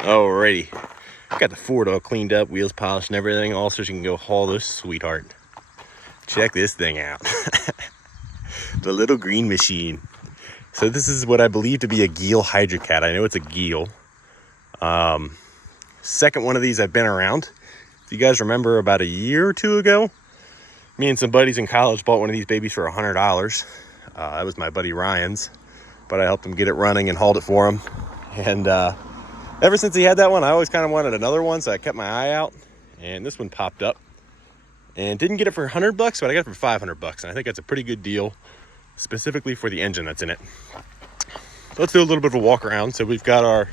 Alrighty, got the Ford all cleaned up, wheels polished and everything, also so you can go haul this sweetheart. Check this thing out. The little green machine. So this is what I believe to be a Gehl Hydrocat. I know it's a Gehl. Second one of these I've been around. If you guys remember, about a year or two ago, me and some buddies in college bought one of these babies for $100. That was my buddy Ryan's, but I helped him get it running and hauled it for him. And ever since he had that one, I always kind of wanted another one, so I kept my eye out. And this one popped up. And didn't get it for $100, but I got it for $500. And I think that's a pretty good deal, specifically for the engine that's in it. So let's do a little bit of a walk around. So we've got our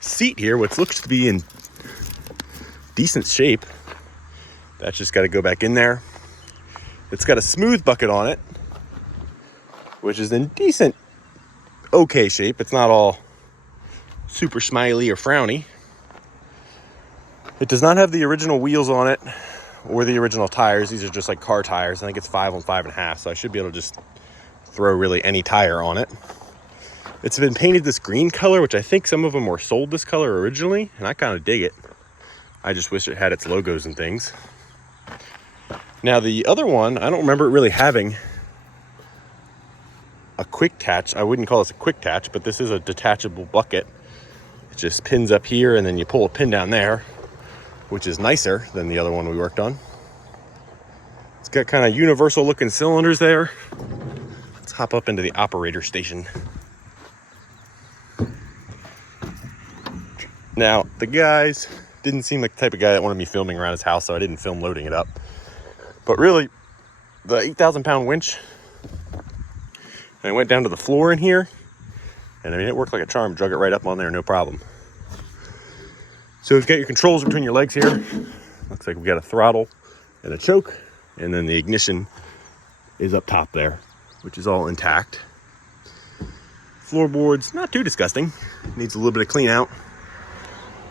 seat here, which looks to be in decent shape. That's just got to go back in there. It's got a smooth bucket on it, which is in decent, okay shape. It's not all super smiley or frowny. It does not have the original wheels on it or the original tires. These are just like car tires. I think it's 5 on 5.5, so I should be able to just throw really any tire on it. It's been painted this green color, which I think some of them were sold this color originally, and I kind of dig it. I just wish it had its logos and things. Now the other one, I don't remember it really having a quick attach. I wouldn't call this a quick attach, but this is a detachable bucket. It just pins up here and then you pull a pin down there, which is nicer than the other one we worked on. It's got kind of universal looking cylinders there. Let's hop up into the operator station. Now, the guys didn't seem like the type of guy that wanted me filming around his house, so I didn't film loading it up. But really, the 8,000-pound winch, and I went down to the floor in here, and I mean, it worked like a charm. Drug it right up on there, no problem. So we've got your controls between your legs here. Looks like we've got a throttle and a choke, and then the ignition is up top there, which is all intact. Floorboards, not too disgusting. Needs a little bit of clean out.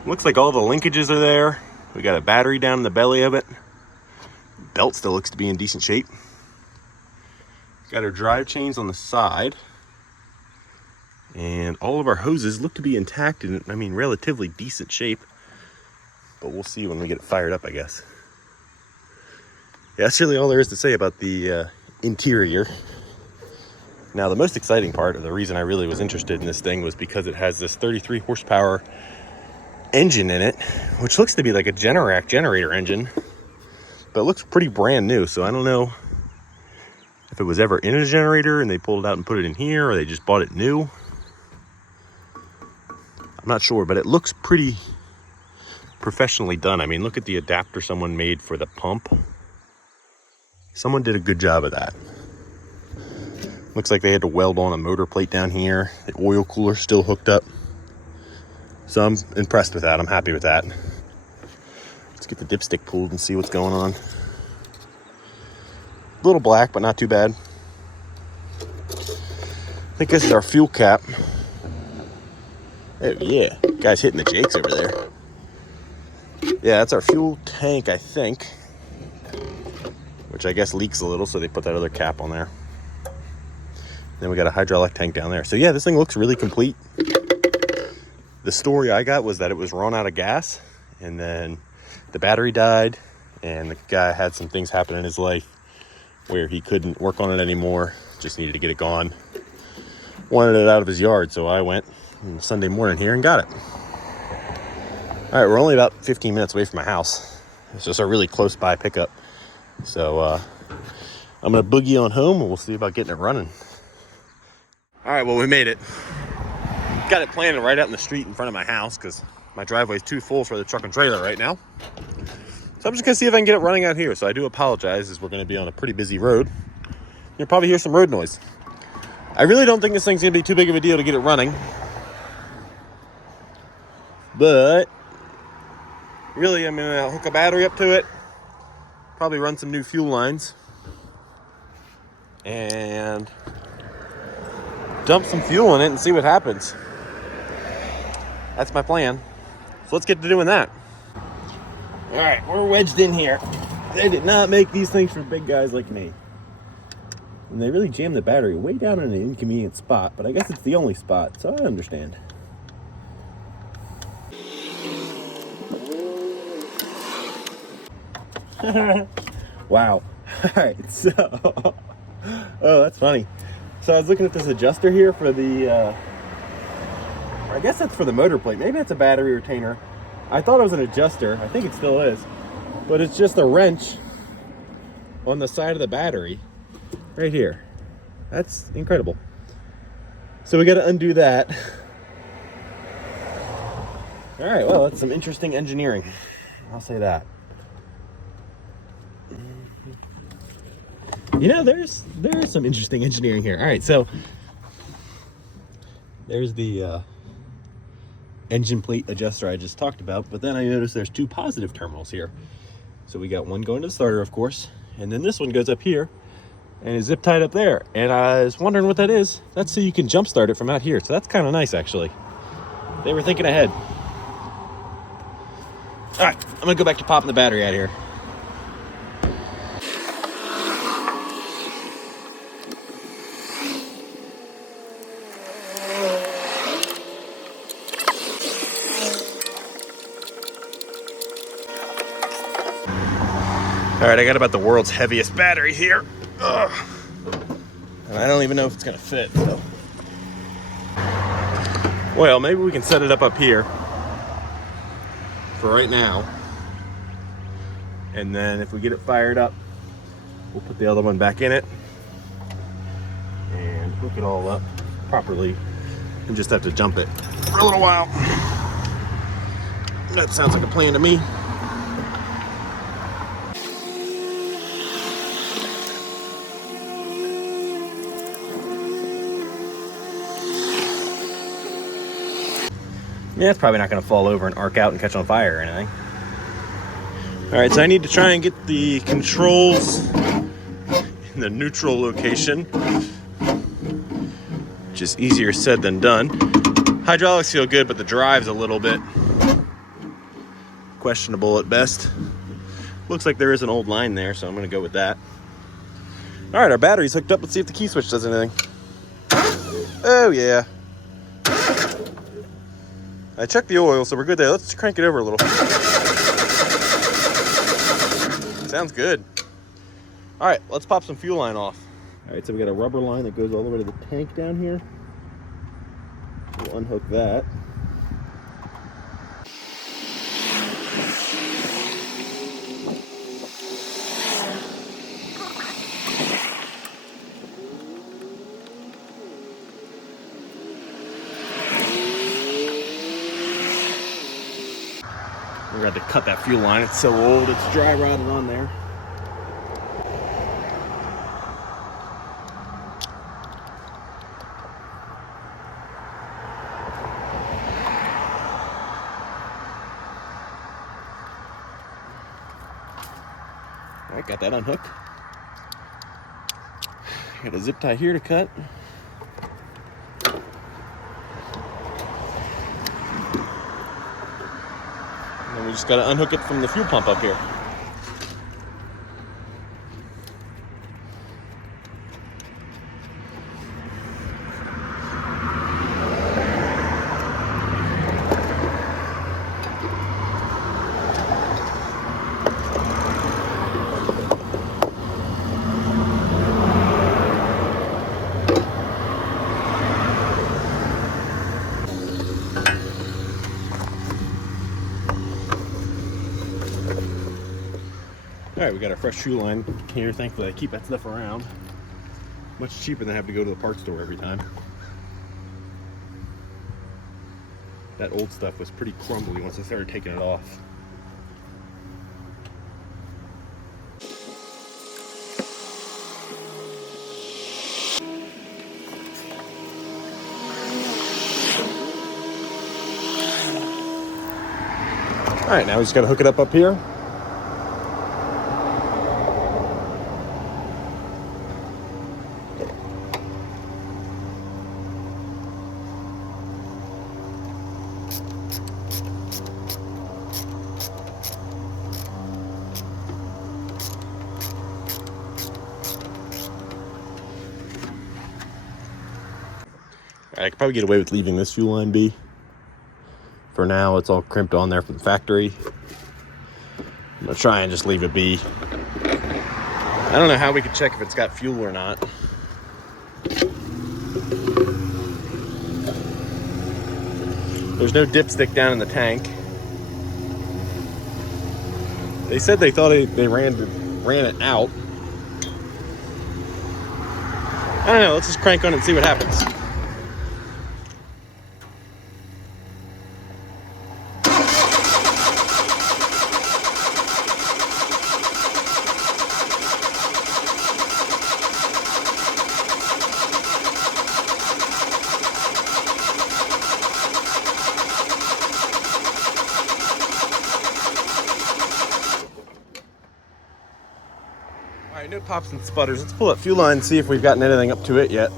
Looks like all the linkages are there. We got a battery down in the belly of it. Belt still looks to be in decent shape. Got our drive chains on the side. And all of our hoses look to be intact and, I mean, relatively decent shape. But we'll see when we get it fired up, I guess. Yeah, that's really all there is to say about the interior. Now, the most exciting part, or the reason I really was interested in this thing, was because it has this 33 horsepower engine in it, which looks to be like a Generac generator engine, but it looks pretty brand new. So I don't know if it was ever in a generator and they pulled it out and put it in here, or they just bought it new. I'm not sure, but it looks pretty professionally done. I mean, look at the adapter someone made for the pump. Someone did a good job of that. Looks like they had to weld on a motor plate down here. The oil cooler still hooked up. So I'm impressed with that. I'm happy with that. Let's get the dipstick pulled and see what's going on. A little black, but not too bad. I think this is our fuel cap. Oh yeah, guy's hitting the jakes over there. Yeah, that's our fuel tank, I think. Which I guess leaks a little, so they put that other cap on there. Then we got a hydraulic tank down there. So yeah, this thing looks really complete. The story I got was that it was run out of gas, and then the battery died, and the guy had some things happen in his life where he couldn't work on it anymore, just needed to get it gone. Wanted it out of his yard, so I went Sunday morning here and got it. All right, we're only about 15 minutes away from my house. It's just a really close by pickup. So I'm gonna boogie on home, and we'll see about getting it running. All right, well, we made it. Got it planted right out in the street in front of my house because my driveway is too full for the truck and trailer right now. So I'm just gonna see if I can get it running out here. So I do apologize, as we're gonna be on a pretty busy road. You'll probably hear some road noise. I really don't think this thing's gonna be too big of a deal to get it running. But really, I'm gonna hook a battery up to it, probably run some new fuel lines, and dump some fuel in it and see what happens. That's my plan. So let's get to doing that. All right, we're wedged in here. They did not make these things for big guys like me. And they really jammed the battery way down in an inconvenient spot, but I guess it's the only spot, so I understand. Wow. All right, so oh, that's funny. So I was looking at this adjuster here for the I guess that's for the motor plate. Maybe it's a battery retainer. I thought it was an adjuster. I think it still is, but it's just a wrench on the side of the battery right here. That's incredible. So we got to undo that. All right, well, that's some interesting engineering, I'll say that. You know, there's some interesting engineering here. All right, so there's the engine plate adjuster I just talked about, but then I noticed there's two positive terminals here. So we got one going to the starter, of course, and then this one goes up here and is zip tied up there. And I was wondering what that is. That's so you can jump start it from out here. So that's kind of nice, actually. They were thinking ahead. All right, I'm gonna go back to popping the battery out here. All right, I got about the world's heaviest battery here. Ugh. And I don't even know if it's gonna fit, so. Well, maybe we can set it up here for right now. And then if we get it fired up, we'll put the other one back in it and hook it all up properly and just have to jump it for a little while. That sounds like a plan to me. Yeah, it's probably not going to fall over and arc out and catch on fire or anything. All right, so I need to try and get the controls in the neutral location, which is easier said than done. Hydraulics feel good, but the drive's a little bit questionable at best. Looks like there is an old line there, so I'm going to go with that. All right, our battery's hooked up. Let's see if the key switch does anything. Oh, yeah. I checked the oil, so we're good there. Let's crank it over a little. Sounds good. All right, let's pop some fuel line off. All right, so we got a rubber line that goes all the way to the tank down here. We'll unhook that. We're going to have to cut that fuel line. It's so old, it's dry rotted on there. All right, got that unhooked. Got a zip tie here to cut. And we just got to unhook it from the fuel pump up here. All right, we got our fresh shoe line here. Thankfully, I keep that stuff around. Much cheaper than have to go to the parts store every time. That old stuff was pretty crumbly once I started taking it off. All right, now we just got to hook it up here. I could probably get away with leaving this fuel line be. For now, it's all crimped on there from the factory. I'm gonna try and just leave it be. I don't know how we could check if it's got fuel or not. There's no dipstick down in the tank. They said they thought they ran it out. I don't know, let's just crank on it and see what happens. All right, no pops and sputters. Let's pull that fuel line and see if we've gotten anything up to it yet.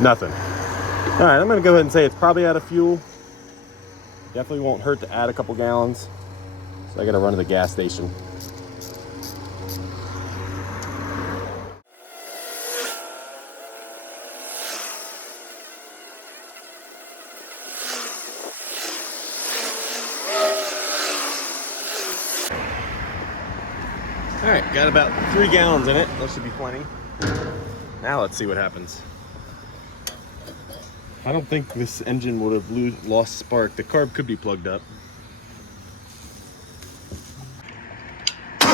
Nothing. All right, I'm gonna go ahead and say it's probably out of fuel. Definitely won't hurt to add a couple gallons. So I gotta run to the gas station. All right, got about 3 gallons in it. That should be plenty. Now let's see what happens. I don't think this engine would have lost spark. The carb could be plugged up. Let's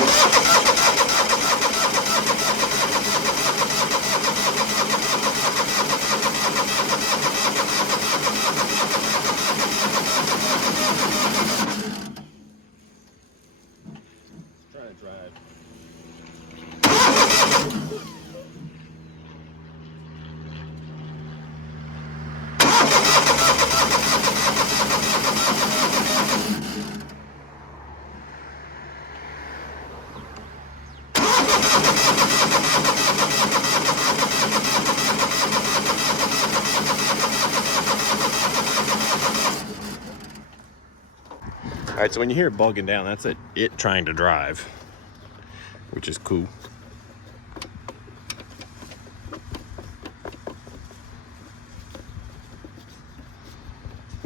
try to drive. All right, so when you hear it bogging down, that's it trying to drive, which is cool.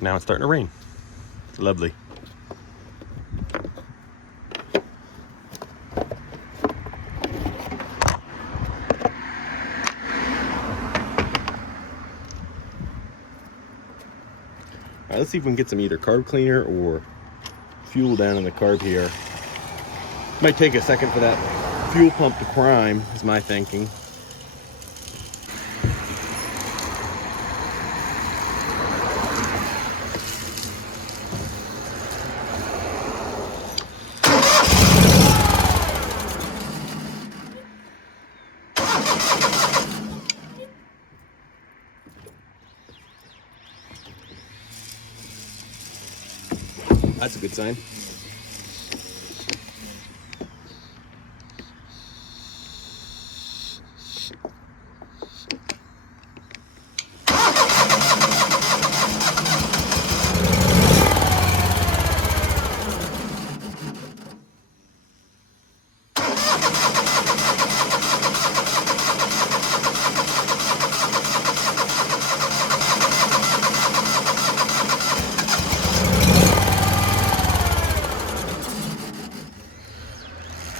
Now it's starting to rain. Lovely. All right, let's see if we can get some either carb cleaner or fuel down in the carb here. Might take a second for that fuel pump to prime, is my thinking. That's a good sign.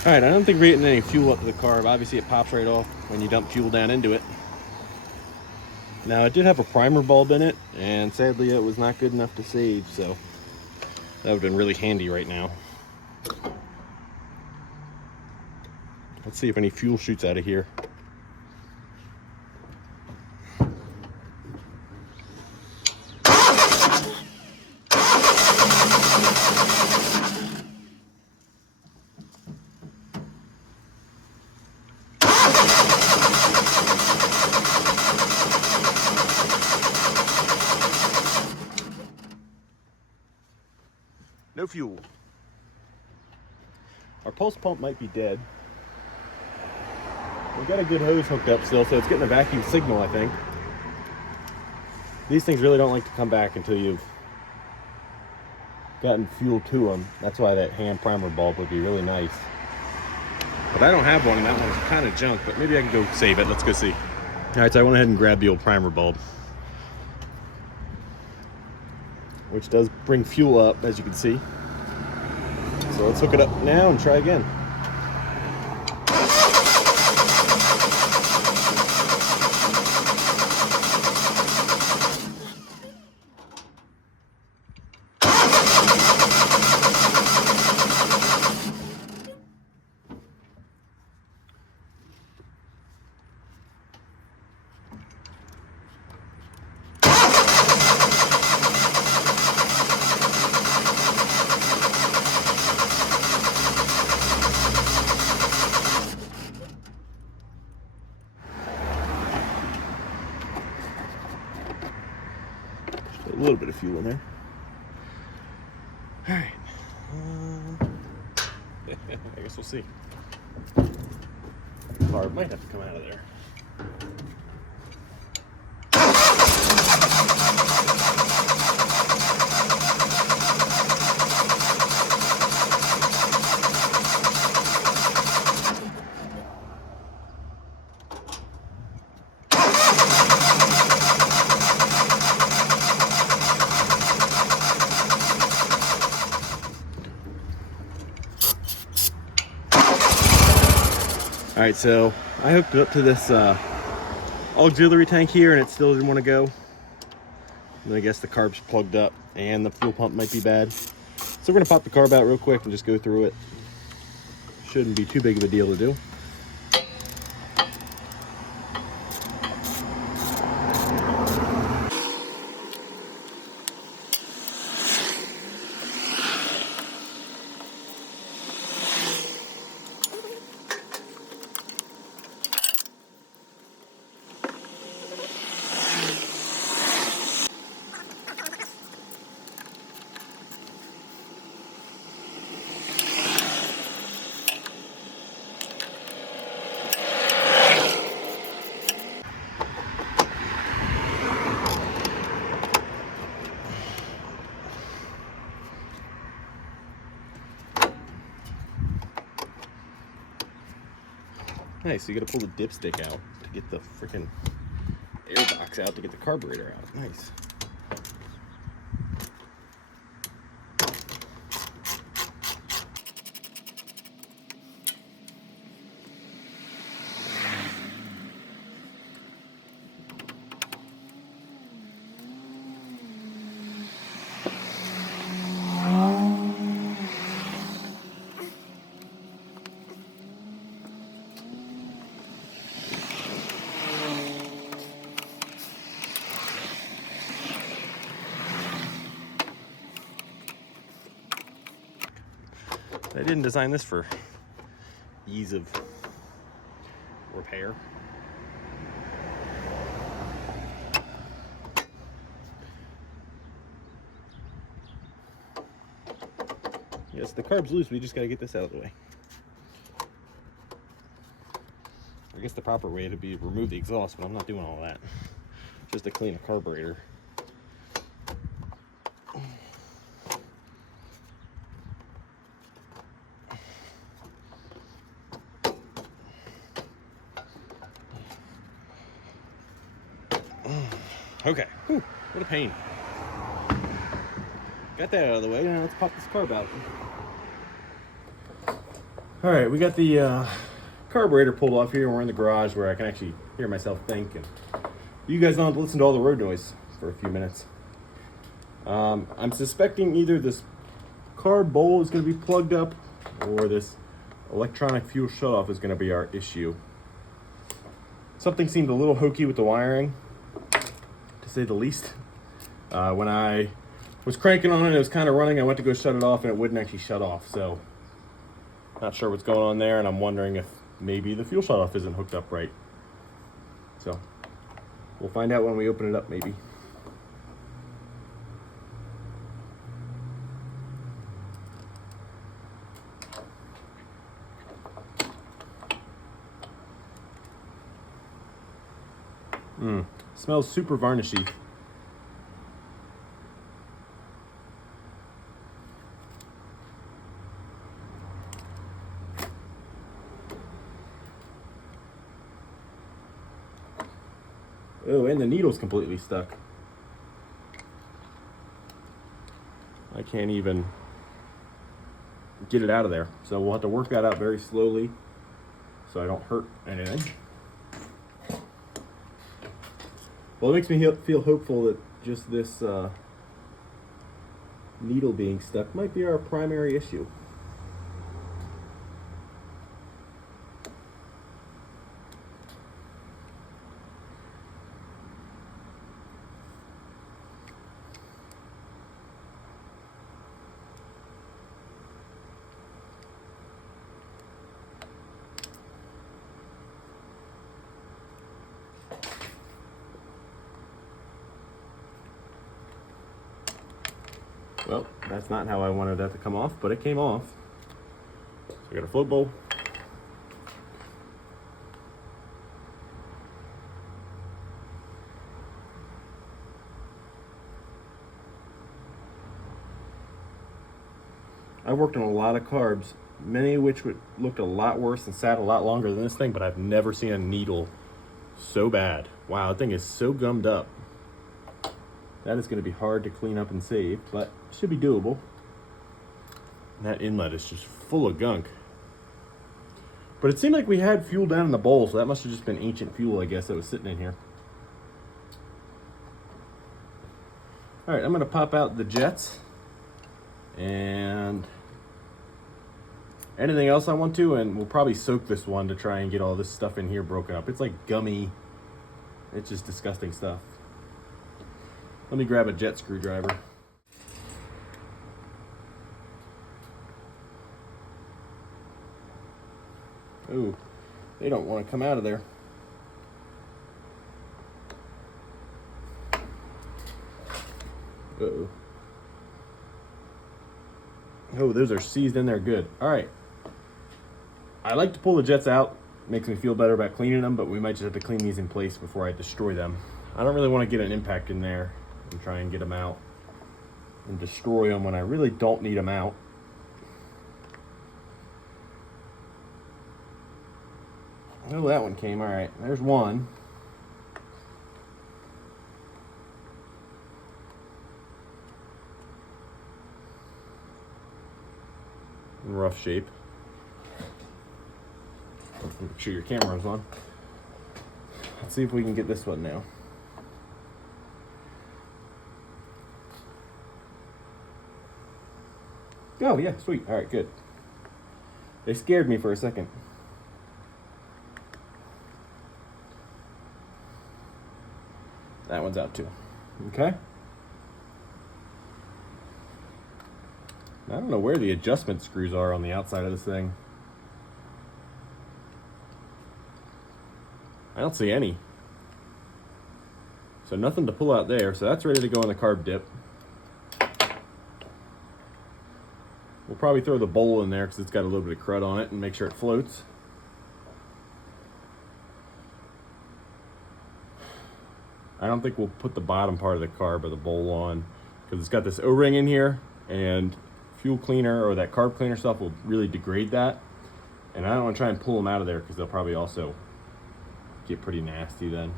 All right, I don't think we're getting any fuel up to the carb. Obviously, it pops right off when you dump fuel down into it. Now, it did have a primer bulb in it, and sadly, it was not good enough to save, so that would have been really handy right now. Let's see if any fuel shoots out of here. No fuel. Our pulse pump might be dead. We've got a good hose hooked up still, so it's getting a vacuum signal, I think. These things really don't like to come back until you've gotten fuel to them. That's why that hand primer bulb would be really nice. But I don't have one, and that one's kind of junk, but maybe I can go save it. Let's go see. All right, so I went ahead and grabbed the old primer bulb, which does bring fuel up, as you can see. So let's hook it up now and try again. A little bit of fuel in there. All right. I guess we'll see. The carb might have to come out of there. All right, so I hooked it up to this auxiliary tank here, and it still didn't want to go. And I guess the carb's plugged up, and the fuel pump might be bad. So we're gonna pop the carb out real quick and just go through it. Shouldn't be too big of a deal to do. Nice, so you gotta pull the dipstick out to get the freaking air box out to get the carburetor out. Nice. I didn't design this for ease of repair. Yes, the carb's loose, we just gotta get this out of the way. I guess the proper way would be to remove the exhaust, but I'm not doing all that. Just to clean a carburetor. Okay, whew, what a pain. Got that out of the way, now let's pop this carb out. All right, we got the carburetor pulled off here, and we're in the garage where I can actually hear myself think, and you guys don't have to listen to all the road noise for a few minutes. I'm suspecting either this carb bowl is going to be plugged up, or this electronic fuel shutoff is going to be our issue. Something seemed a little hokey with the wiring, to say the least. When I was cranking on it, it was kind of running. I went to go shut it off, and it wouldn't actually shut off. So, not sure what's going on there, and I'm wondering if maybe the fuel shutoff isn't hooked up right. So, we'll find out when we open it up, maybe. Smells super varnishy. Oh, and the needle's completely stuck. I can't even get it out of there. So we'll have to work that out very slowly so I don't hurt anything. Well, it makes me feel hopeful that just this needle being stuck might be our primary issue. Well, that's not how I wanted that to come off, but it came off. So I got a float bowl. I worked on a lot of carbs, many of which looked a lot worse and sat a lot longer than this thing, but I've never seen a needle so bad. Wow, that thing is so gummed up. That is going to be hard to clean up and save, but it should be doable. And that inlet is just full of gunk. But it seemed like we had fuel down in the bowl, so that must have just been ancient fuel, I guess, that was sitting in here. All right, I'm going to pop out the jets and anything else I want to, and we'll probably soak this one to try and get all this stuff in here broken up. It's like gummy. It's just disgusting stuff. Let me grab a jet screwdriver. Ooh, they don't want to come out of there. Uh-oh. Oh, those are seized in there good. All right. I like to pull the jets out. Makes me feel better about cleaning them, but we might just have to clean these in place before I destroy them. I don't really want to get an impact in there and try and get them out and destroy them when I really don't need them out. Oh, that one came. All right, there's one. In rough shape. Make sure your camera's on. Let's see if we can get this one now. Oh, yeah, sweet. All right, good. They scared me for a second. That one's out too. Okay. I don't know where the adjustment screws are on the outside of this thing. I don't see any. So nothing to pull out there. So that's ready to go in the carb dip. We'll probably throw the bowl in there because it's got a little bit of crud on it and make sure it floats. I don't think we'll put the bottom part of the carb or the bowl on because it's got this O-ring in here, and fuel cleaner or that carb cleaner stuff will really degrade that. And I don't want to try and pull them out of there because they'll probably also get pretty nasty then.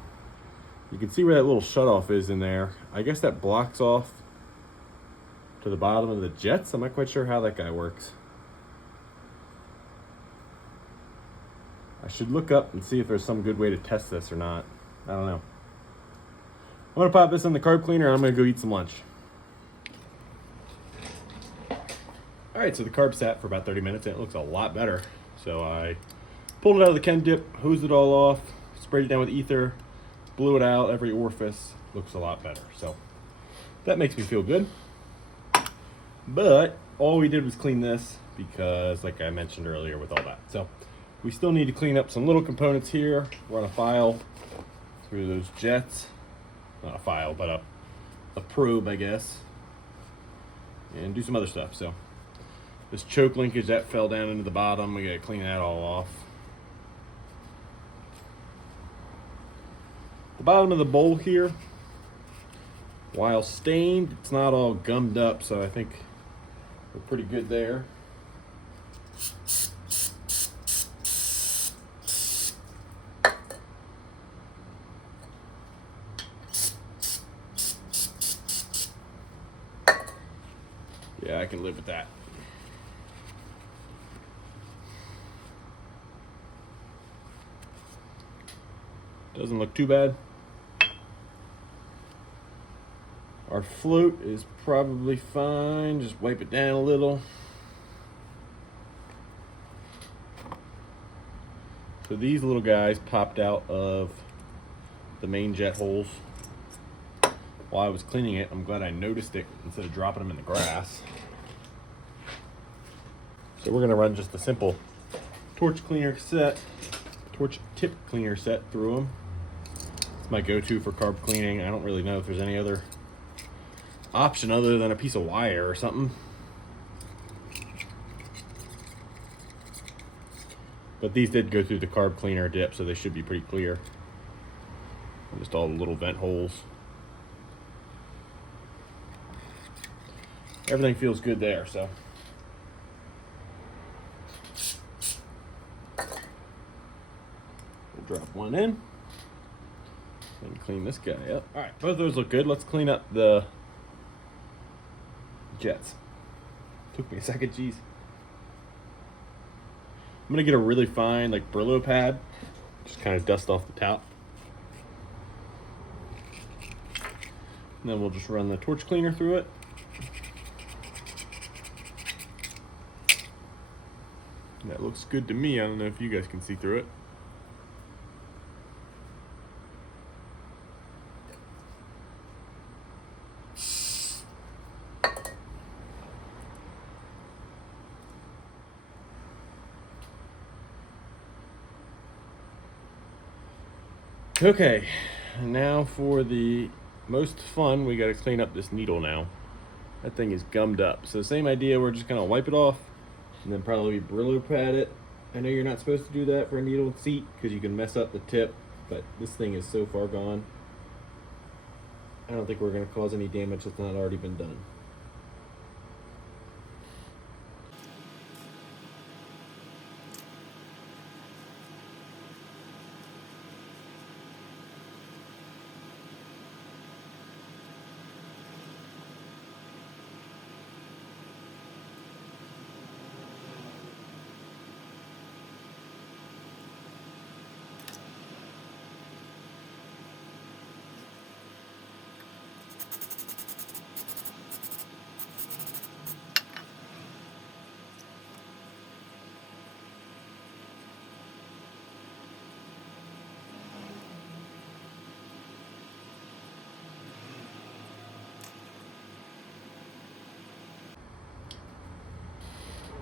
You can see where that little shutoff is in there. I guess that blocks off to the bottom of the jets. I'm not quite sure how that guy works. I should look up and see if there's some good way to test this or not. I don't know. I'm gonna pop this in the carb cleaner and I'm gonna go eat some lunch. All right, so the carb sat for about 30 minutes and it looks a lot better. So I pulled it out of the chem dip, hosed it all off, sprayed it down with ether, blew it out every orifice. Looks a lot better. So that makes me feel good. But all we did was clean this because, like I mentioned earlier, with all that. So we still need to clean up some little components here. Run a file through those jets. Not a file, but a probe, I guess. And do some other stuff. So this choke linkage that fell down into the bottom, we gotta clean that all off. The bottom of the bowl here, while stained, it's not all gummed up, so I think we're pretty good there. can live with that. Doesn't look too bad. Our float is probably fine. Just wipe it down a little. So these little guys popped out of the main jet holes while I was cleaning it. I'm glad I noticed it instead of dropping them in the grass. So we're gonna run just a simple torch tip cleaner set through them. It's my go-to for carb cleaning. I don't really know if there's any other option other than a piece of wire or something. But these did go through the carb cleaner dip, so they should be pretty clear. Just all the little vent holes. Everything feels good there, so. We'll drop one in and clean this guy up. All right, both of those look good. Let's clean up the jets. Took me a second, geez. I'm gonna get a really fine like Brillo pad, just kind of dust off the top. And then we'll just run the torch cleaner through it. That looks good to me. I don't know if you guys can see through it. Okay, now for the most fun, we gotta clean up this needle now. That thing is gummed up. So same idea, we're just gonna wipe it off and then probably Brillo pad it. I know you're not supposed to do that for a needle and seat because you can mess up the tip, but this thing is so far gone. I don't think we're gonna cause any damage that's not already been done.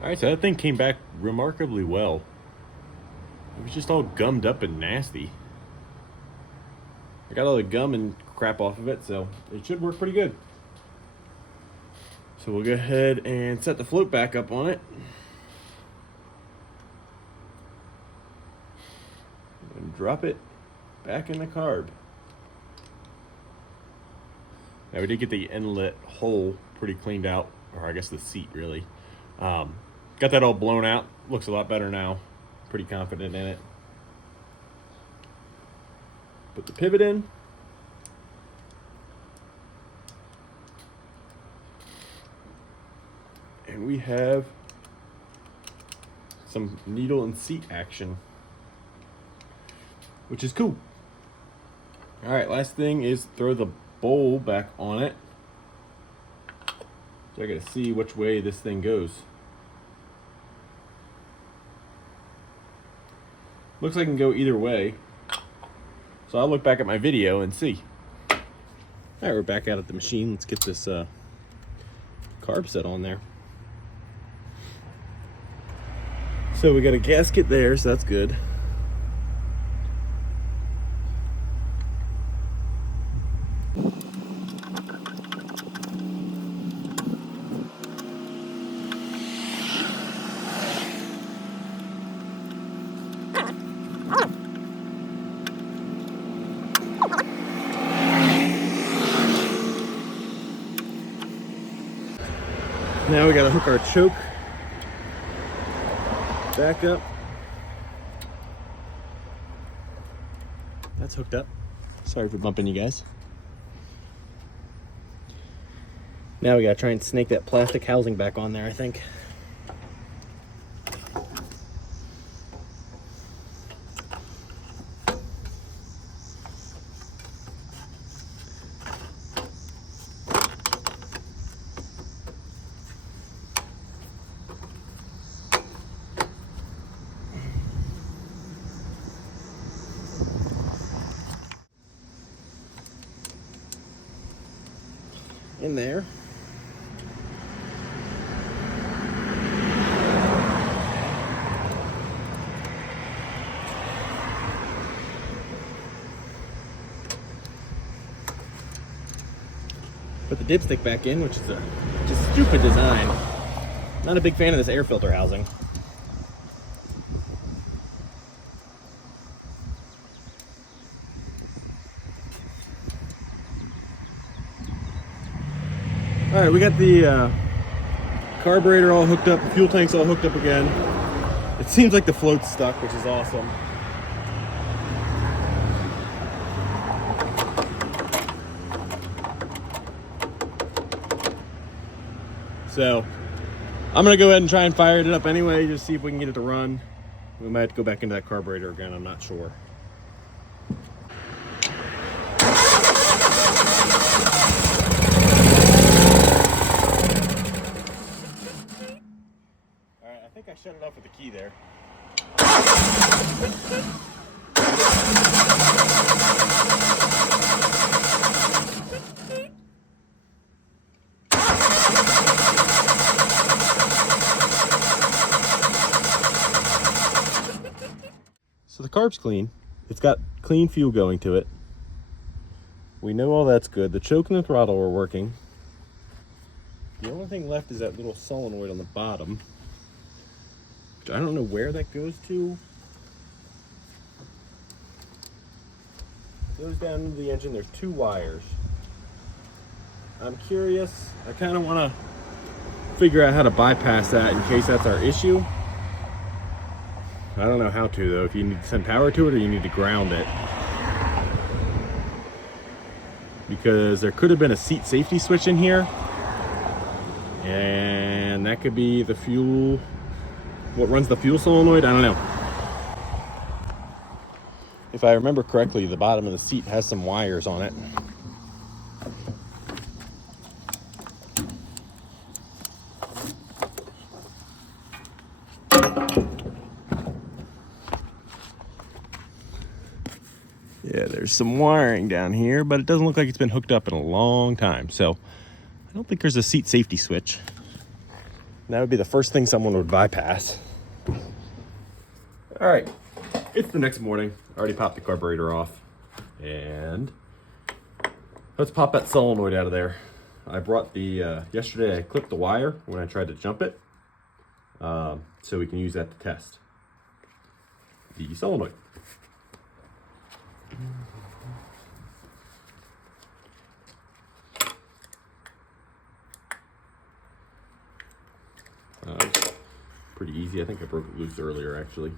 Alright, so that thing came back remarkably well. It was just all gummed up and nasty. I got all the gum and crap off of it, so it should work pretty good. So we'll go ahead and set the float back up on it. And drop it back in the carb. Now we did get the inlet hole pretty cleaned out, or I guess the seat really. Got that all blown out. Looks a lot better now. Pretty confident in it. Put the pivot in. And we have some needle and seat action, which is cool. All right, last thing is throw the bowl back on it. So I gotta see which way this thing goes. Looks like it can go either way. So I'll look back at my video and see. All right, we're back out at the machine. Let's get this carb set on there. So we got a gasket there, so that's good. Now we gotta hook our choke back up. That's hooked up. Sorry for bumping you guys. Now we gotta try and snake that plastic housing back on there, I think. In there. Put the dipstick back in, which is a just stupid design. Not a big fan of this air filter housing. All right, we got the carburetor all hooked up, the fuel tank's all hooked up again. It seems like the float's stuck, which is awesome. So I'm gonna go ahead and try and fire it up anyway, just see if we can get it to run. We might have to go back into that carburetor again, I'm not sure. Alright, I think I shut it off with the key there. So the carb's clean. It's got clean fuel going to it. We know all that's good. The choke and the throttle are working. The only thing left is that little solenoid on the bottom, which I don't know where that goes to. It goes down into the engine. There's 2 wires. I'm curious. I kind of want to figure out how to bypass that in case that's our issue. I don't know how to though, if you need to send power to it or you need to ground it. Because there could have been a seat safety switch in here. And that could be the fuel, what runs the fuel solenoid, I don't know. If I remember correctly, the bottom of the seat has some wires on it. Yeah, there's some wiring down here, but it doesn't look like it's been hooked up in a long time. So I don't think there's a seat safety switch. And that would be the first thing someone would bypass. All right, it's the next morning. I already popped the carburetor off. And let's pop that solenoid out of there. I brought the, yesterday I clipped the wire when I tried to jump it. So we can use that to test the solenoid. Pretty easy. I think I broke it loose earlier, actually.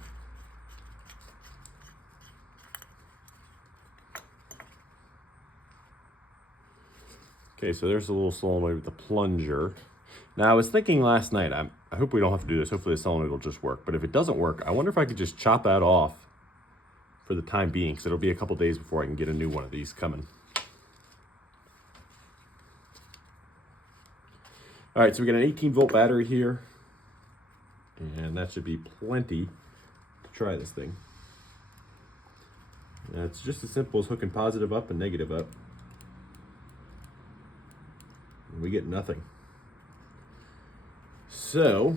Okay, so there's a little solenoid with the plunger. Now, I was thinking last night, I hope we don't have to do this. Hopefully the solenoid will just work. But if it doesn't work, I wonder if I could just chop that off for the time being, because it'll be a couple days before I can get a new one of these coming. All right, so we got an 18-volt battery here, and that should be plenty to try this thing. Now, it's just as simple as hooking positive up and negative up. And we get nothing. So,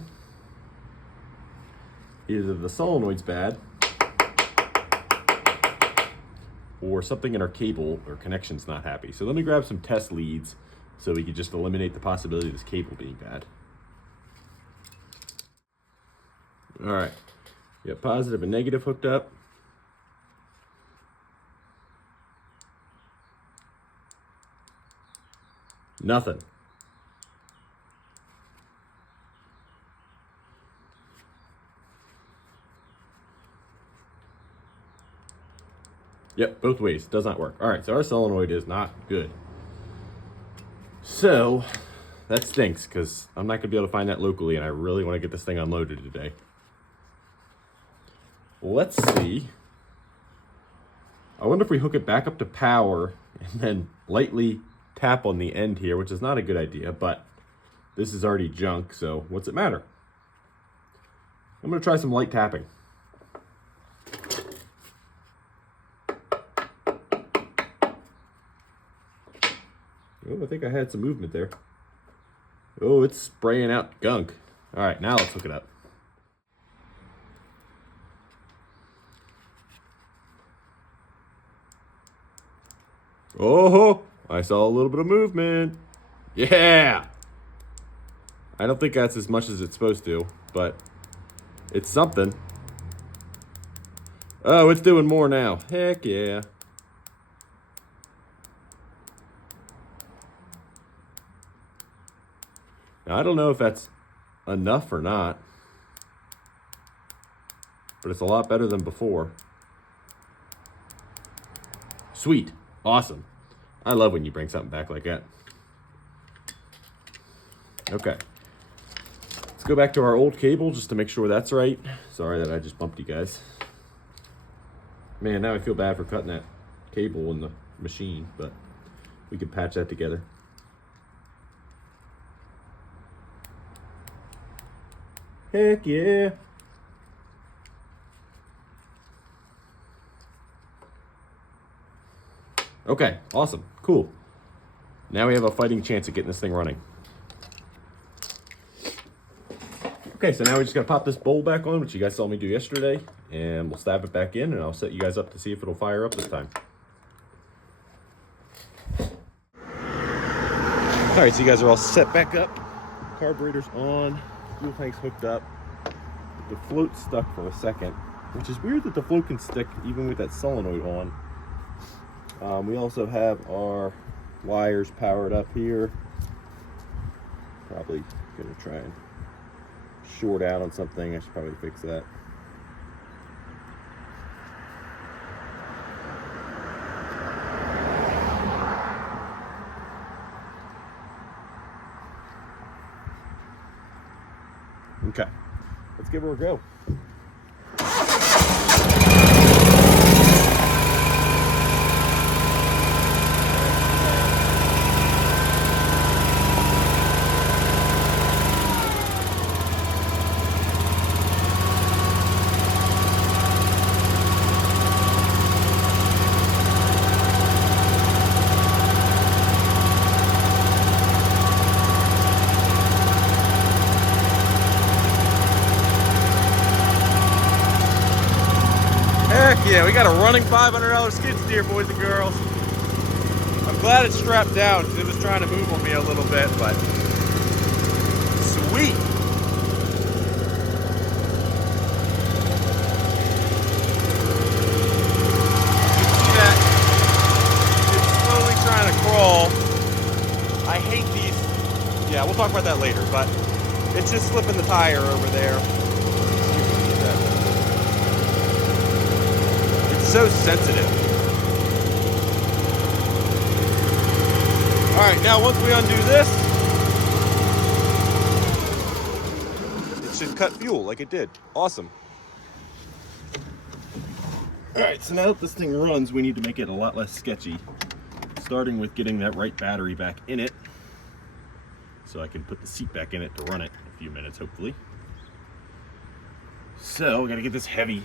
either the solenoid's bad, or something in our cable or connection's not happy. So let me grab some test leads so we can just eliminate the possibility of this cable being bad. All right, we got positive and negative hooked up. Nothing. Yep, both ways, does not work. All right, so our solenoid is not good. So that stinks because I'm not going to be able to find that locally, and I really want to get this thing unloaded today. Let's see. I wonder if we hook it back up to power and then lightly tap on the end here, which is not a good idea, but this is already junk, so what's it matter? I'm going to try some light tapping. Oh, I think I had some movement there. Oh, it's spraying out gunk. All right, now let's hook it up. Oh, I saw a little bit of movement. Yeah. I don't think that's as much as it's supposed to, but it's something. Oh, it's doing more now. Heck yeah. Now, I don't know if that's enough or not, but it's a lot better than before. Sweet. Awesome. I love when you bring something back like that. Okay. Let's go back to our old cable just to make sure that's right. Sorry that I just bumped you guys. Man, now I feel bad for cutting that cable in the machine, but we can patch that together. Heck yeah. Okay, awesome, cool. Now we have a fighting chance of getting this thing running. Okay, so now we just gotta pop this bowl back on, which you guys saw me do yesterday, and we'll stab it back in, and I'll set you guys up to see if it'll fire up this time. All right, so you guys are all set back up. Carburetor's on, fuel tank's hooked up. The float's stuck for a second, which is weird that the float can stick even with that solenoid on. We also have our wires powered up here. Probably gonna try and short out on something. I should probably fix that. Okay, let's give her a go. Heck yeah, we got a running $500 skid steer, boys and girls. I'm glad it's strapped down because it was trying to move on me a little bit, but sweet. You can see that it's slowly trying to crawl. I hate these. Yeah, we'll talk about that later, but it's just slipping the tire over there. So sensitive. All right, now once we undo this, it should cut fuel like it did. Awesome. All right, so now that this thing runs, we need to make it a lot less sketchy, starting with getting that right battery back in it so I can put the seat back in it to run it in a few minutes, hopefully. So we gotta get this heavy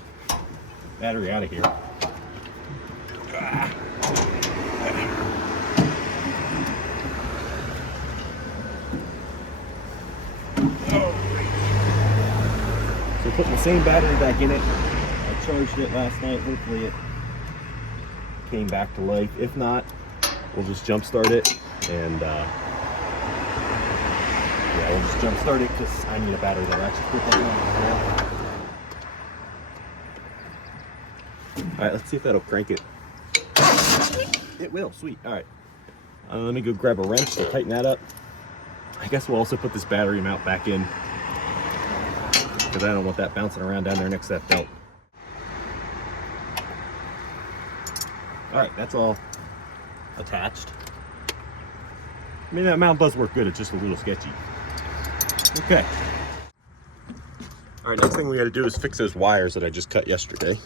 battery out of here. So putting the same battery back in it. I charged it last night. Hopefully it came back to life. If not, we'll just jump start it, and yeah, we'll just jump start it because I need a battery that'll actually put that on. All right, let's see if that'll crank it. It will, sweet. All right, let me go grab a wrench to tighten that up. I guess we'll also put this battery mount back in because I don't want that bouncing around down there next to that belt. All right, that's all attached. I mean, that mount does work good, it's just a little sketchy. Okay. All right, next thing we gotta do is fix those wires that I just cut yesterday.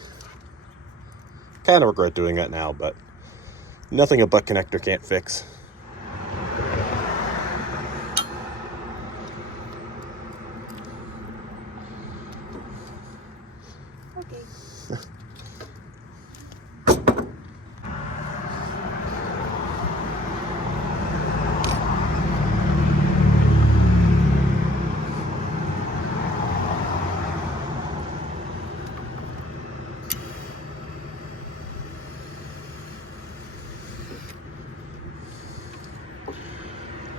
Kind of regret doing that now, but nothing a butt connector can't fix. Okay.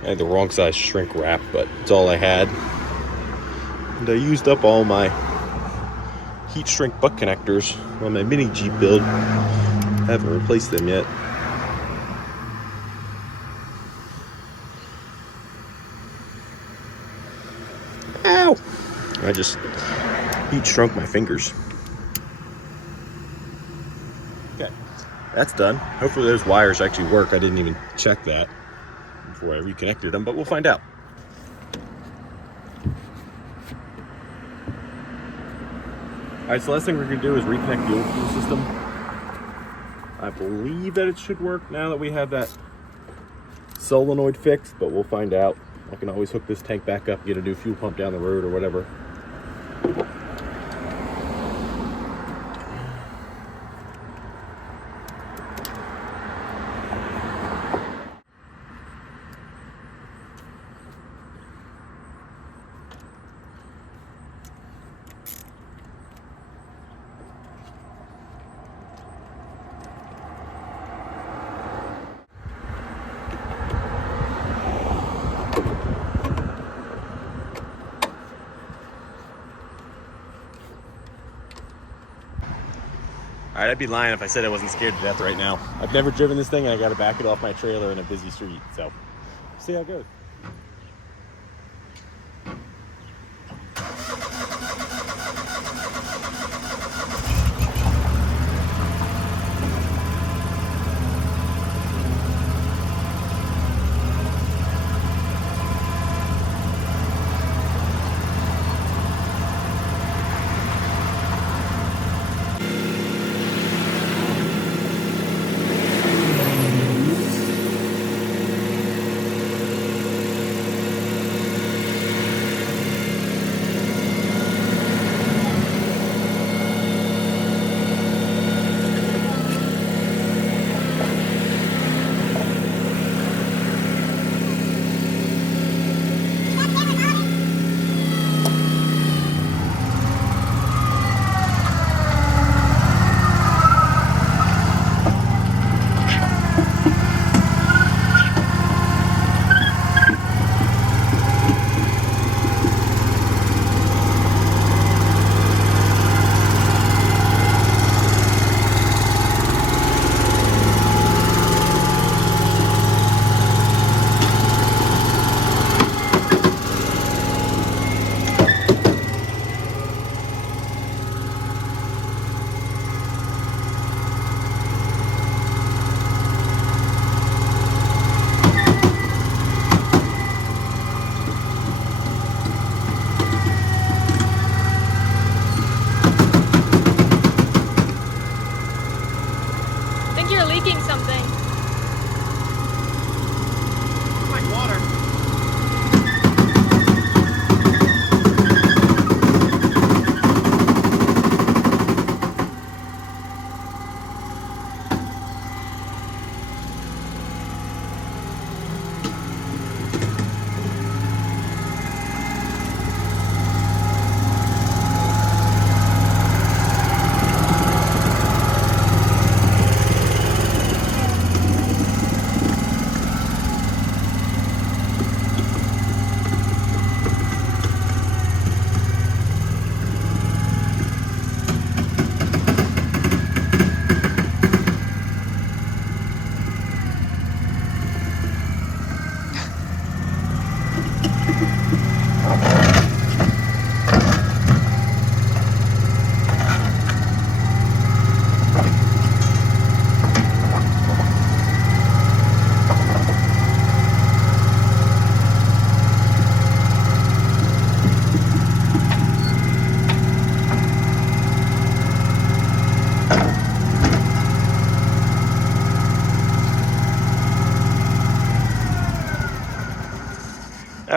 I had the wrong size shrink wrap, but it's all I had. And I used up all my heat shrink butt connectors on my mini Jeep build. I haven't replaced them yet. Ow! I just heat shrunk my fingers. Okay, that's done. Hopefully those wires actually work. I didn't even check that before I reconnected them, but we'll find out. All right, so last thing we're gonna do is reconnect the old fuel system. I believe that it should work now that we have that solenoid fixed, but we'll find out. I can always hook this tank back up, get a new fuel pump down the road or whatever. All right, I'd be lying if I said I wasn't scared to death right now. I've never driven this thing and I gotta back it off my trailer in a busy street, so see how it goes.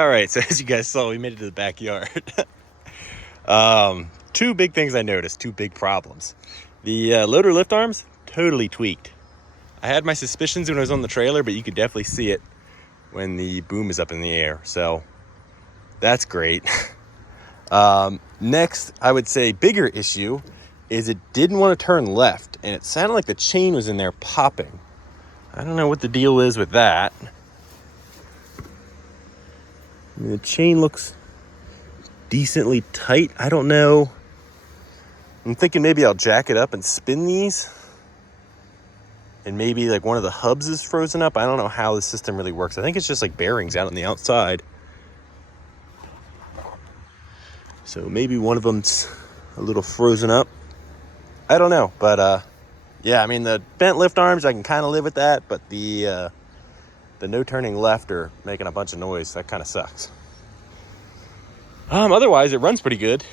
All right, so as you guys saw, we made it to the backyard. Two big things I noticed, two big problems. The loader lift arms, totally tweaked. I had my suspicions when I was on the trailer, but you could definitely see it when the boom is up in the air. So that's great. Next, I would say bigger issue is it didn't want to turn left, and it sounded like the chain was in there popping. I don't know what the deal is with that. I mean, the chain looks decently tight. I don't know. I'm thinking maybe I'll jack it up and spin these. And maybe like one of the hubs is frozen up. I don't know how the system really works. I think it's just like bearings out on the outside. So maybe one of them's a little frozen up. I don't know. But yeah, I mean, the bent lift arms, I can kind of live with that. But the no turning left or making a bunch of noise, that kind of sucks. Otherwise, it runs pretty good.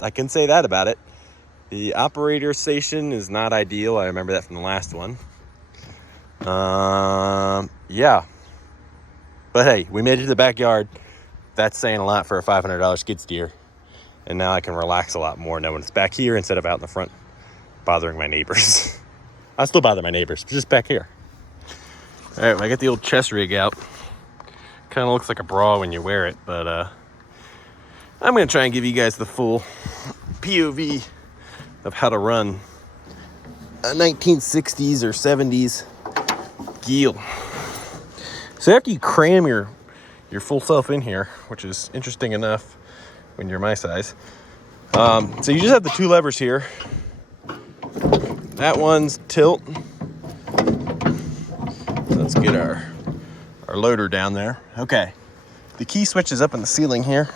I can say that about it. The operator station is not ideal. I remember that from the last one. Yeah. But hey, we made it to the backyard. That's saying a lot for a $500 skid steer. And now I can relax a lot more knowing it's back here instead of out in the front bothering my neighbors. I still bother my neighbors, but just back here. All right, well, I got the old chest rig out. Kind of looks like a bra when you wear it, but I'm going to try and give you guys the full POV of how to run a 1960s or 70s Gehl. So after you cram your full self in here, which is interesting enough when you're my size, so you just have the two levers here. That one's tilt. So let's get our loader down there. Okay, the key switch is up in the ceiling here.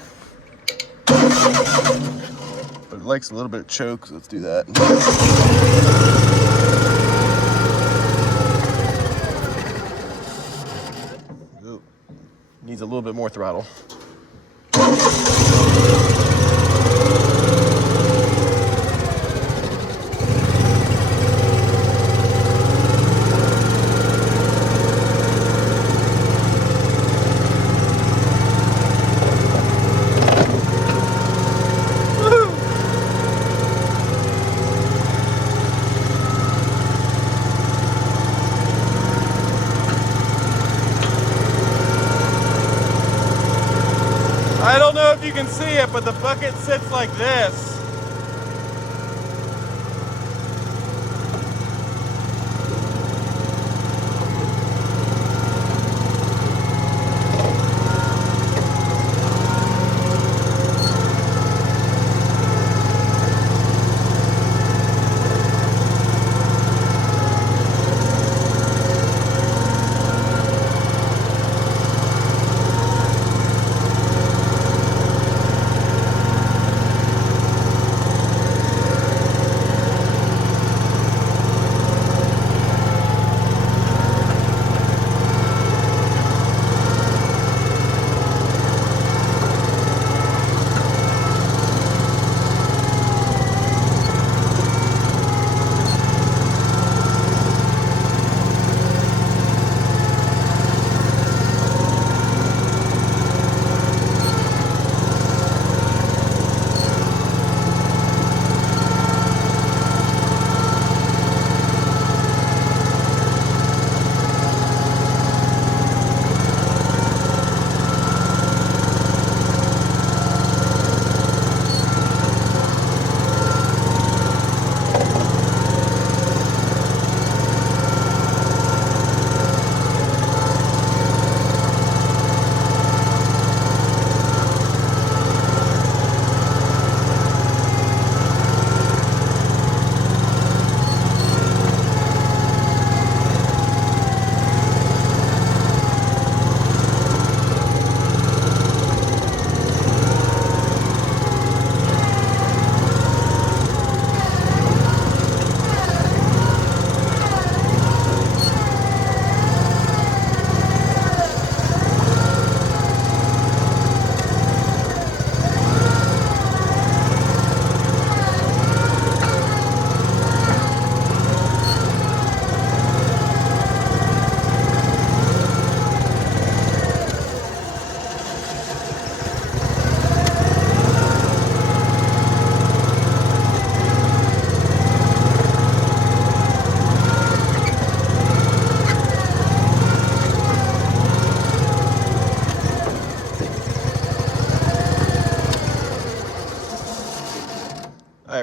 But it likes a little bit of choke, so let's do that. Ooh, needs a little bit more throttle. I don't know if you can see it, but the bucket sits like this.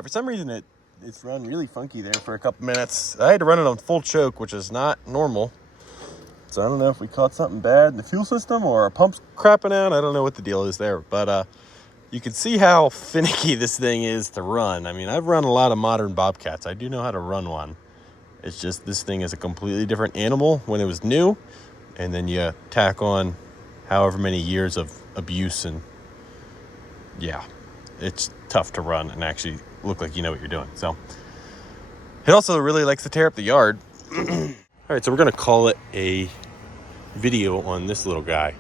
for some reason it's run really funky there for a couple minutes. I had to run it on full choke, which is not normal. So I don't know if we caught something bad in the fuel system or our pump's crapping out. I don't know what the deal is there, but you can see how finicky this thing is to run. I mean, I've run a lot of modern Bobcats. I do know how to run one. It's just this thing is a completely different animal when it was new, and then you tack on however many years of abuse, and yeah, it's tough to run and actually look like you know what you're doing. So it also really likes to tear up the yard. All right, so we're gonna call it a video on this little guy.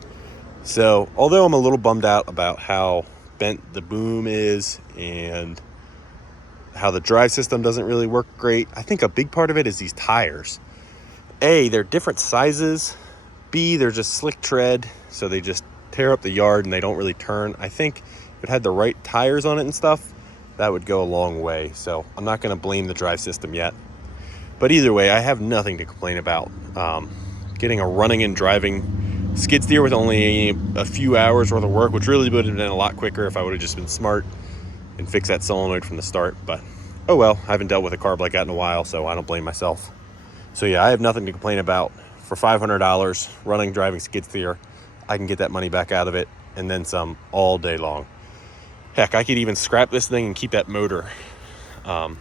So although I'm a little bummed out about how bent the boom is and how the drive system doesn't really work great, I think a big part of it is these tires. A, they're different sizes. B, they're just slick tread, so they just tear up the yard and they don't really turn. I think if it had the right tires on it and stuff, that would go a long way. So I'm not going to blame the drive system yet. But either way, I have nothing to complain about. Getting a running and driving skid steer with only a few hours worth of work, which really would have been a lot quicker if I would have just been smart and fixed that solenoid from the start. But oh well, I haven't dealt with a carb like that in a while, so I don't blame myself. So yeah, I have nothing to complain about. For $500 running, driving skid steer, I can get that money back out of it and then some all day long. Heck, I could even scrap this thing and keep that motor and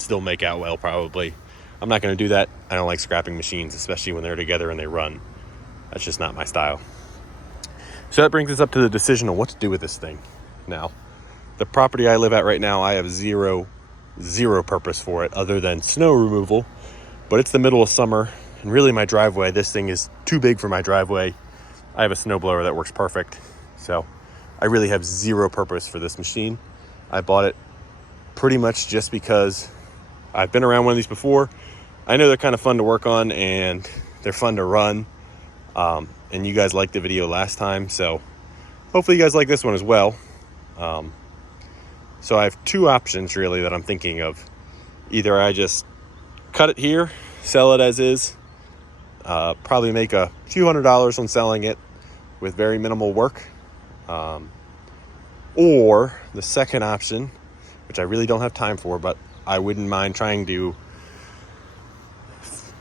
still make out well, probably. I'm not going to do that. I don't like scrapping machines, especially when they're together and they run. That's just not my style. So that brings us up to the decision on what to do with this thing. Now, the property I live at right now, I have zero purpose for it other than snow removal. But it's the middle of summer, and really my driveway, this thing is too big for my driveway. I have a snowblower that works perfect. So I really have zero purpose for this machine. I bought it pretty much just because I've been around one of these before. I know they're kind of fun to work on and they're fun to run. And you guys liked the video last time, so hopefully you guys like this one as well. So I have two options really that I'm thinking of. Either I just cut it here, sell it as is, probably make a few $100s on selling it with very minimal work. Or the second option, which I really don't have time for, but I wouldn't mind trying to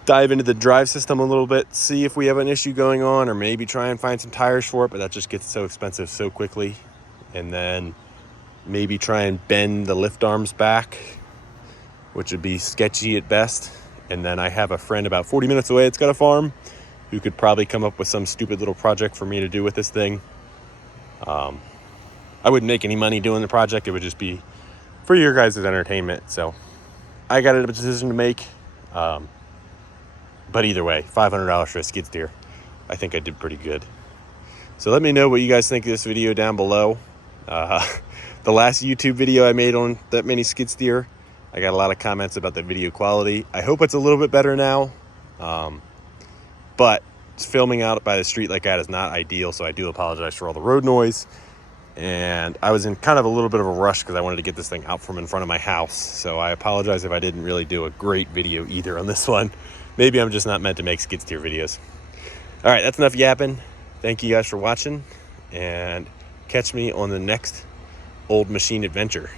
dive into the drive system a little bit, see if we have an issue going on, or maybe try and find some tires for it, but that just gets so expensive so quickly. And then maybe try and bend the lift arms back, which would be sketchy at best. And then I have a friend about 40 minutes away that's got a farm who could probably come up with some stupid little project for me to do with this thing. I wouldn't make any money doing the project. It would just be for your guys' entertainment. So I got a decision to make. But either way, $500 for a skid steer, I think I did pretty good. So let me know what you guys think of this video down below. The last YouTube video I made on that mini skid steer, I got a lot of comments about the video quality. I hope it's a little bit better now. But filming out by the street like that is not ideal, so I do apologize for all the road noise. And I was in kind of a little bit of a rush because I wanted to get this thing out from in front of my house. So I apologize if I didn't really do a great video either on this one. Maybe I'm just not meant to make skid steer videos. All right, that's enough yapping. Thank you guys for watching, and catch me on the next old machine adventure.